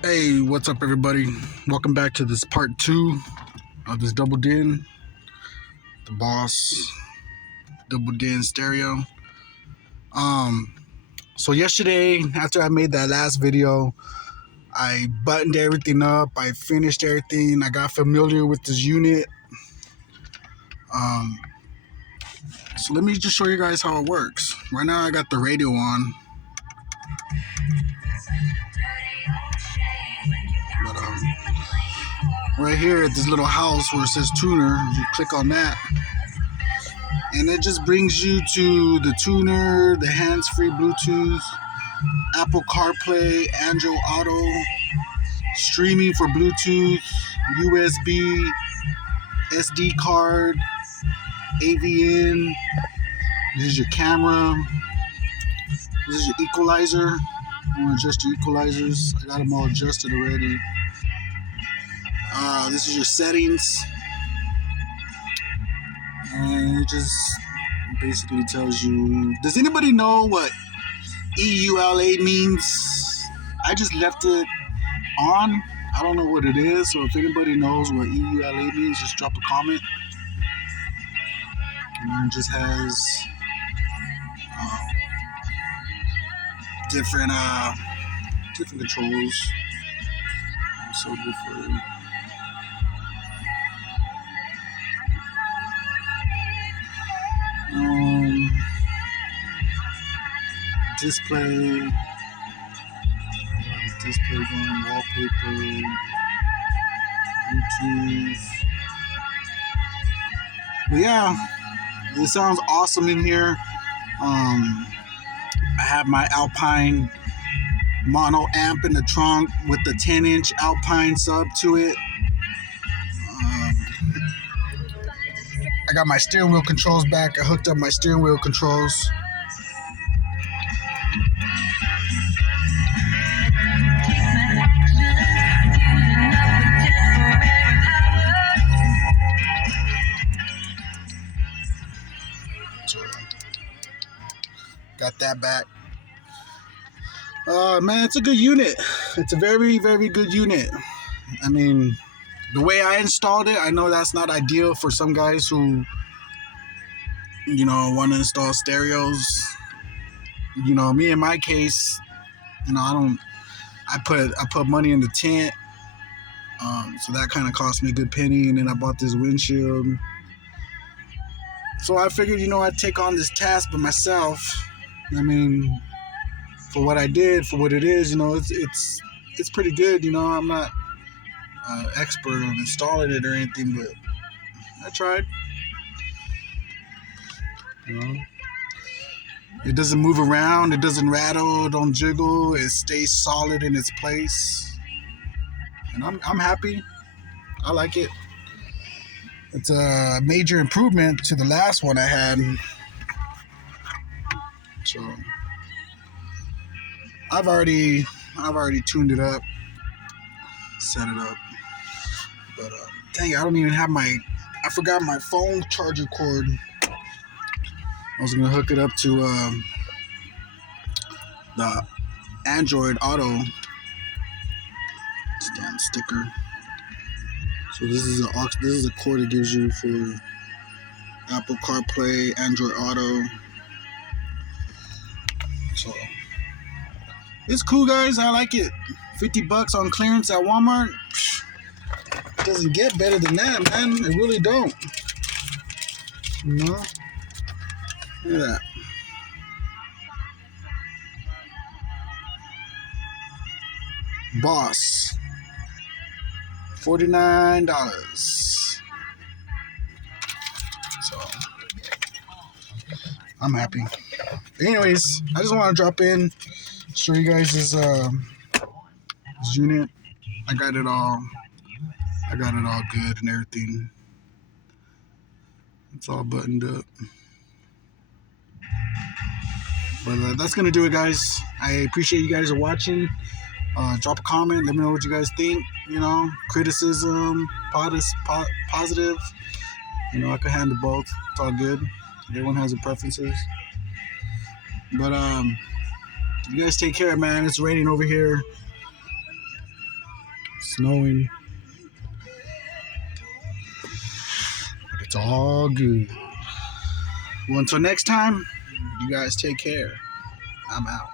Hey, what's up, everybody? Welcome back to this part 2 of this double din, the Boss double din stereo. So yesterday, after I made that last video, I buttoned everything up. I finished everything. I got familiar with this unit. So let me just show you guys how it works. Right now, I got the radio on. But right here at this little house where it says tuner, you click on that. And it just brings you to the tuner, the hands-free Bluetooth, Apple CarPlay, Android Auto, streaming for Bluetooth, USB, SD card, AVN. This is your camera. This is your equalizer. You want to adjust your equalizers. I got them all adjusted already. This is your settings. And it just basically tells you. Does anybody know what EULA means? I just left it on. I don't know what it is, so if anybody knows what EULA means, just drop a comment. And it just has different controls. So different. Display going, wallpaper, Bluetooth. But yeah, it sounds awesome in here. I have my Alpine mono amp in the trunk with the 10-inch Alpine sub to it. I got my steering wheel controls back. I hooked up my steering wheel controls. Got that back. Man, it's a good unit. It's a very, very good unit. I mean, the way I installed it, I know that's not ideal for some guys who, want to install stereos. Me in my case, I put money in the tent. So that kind of cost me a good penny, and then I bought this windshield. So I figured, I'd take on this task by myself. I mean, for what I did, for what it is, it's pretty good. I'm not expert on installing it or anything, but I tried. It doesn't move around, it doesn't rattle, don't jiggle, it stays solid in its place. And I'm happy. I like it. It's a major improvement to the last one I had. So I've already tuned it up, set it up. But dang, I don't even have I forgot my phone charger cord. I was gonna hook it up to the Android Auto. This damn sticker. So this is a cord it gives you for Apple CarPlay, Android Auto. So it's cool, guys. I like it. $50 on clearance at Walmart. It doesn't get better than that, man. It really don't. Look at that. Boss. $49. So I'm happy. Anyways, I just want to drop in, show you guys this unit. I got it all good and everything. It's all buttoned up. But that's gonna do it, guys. I appreciate you guys are watching. Drop a comment. Let me know what you guys think. Criticism, positive. I can handle both. It's all good. Everyone has their preferences. But you guys take care, man. It's raining over here. snowing. But it's all good. Well, until next time, you guys take care. I'm out.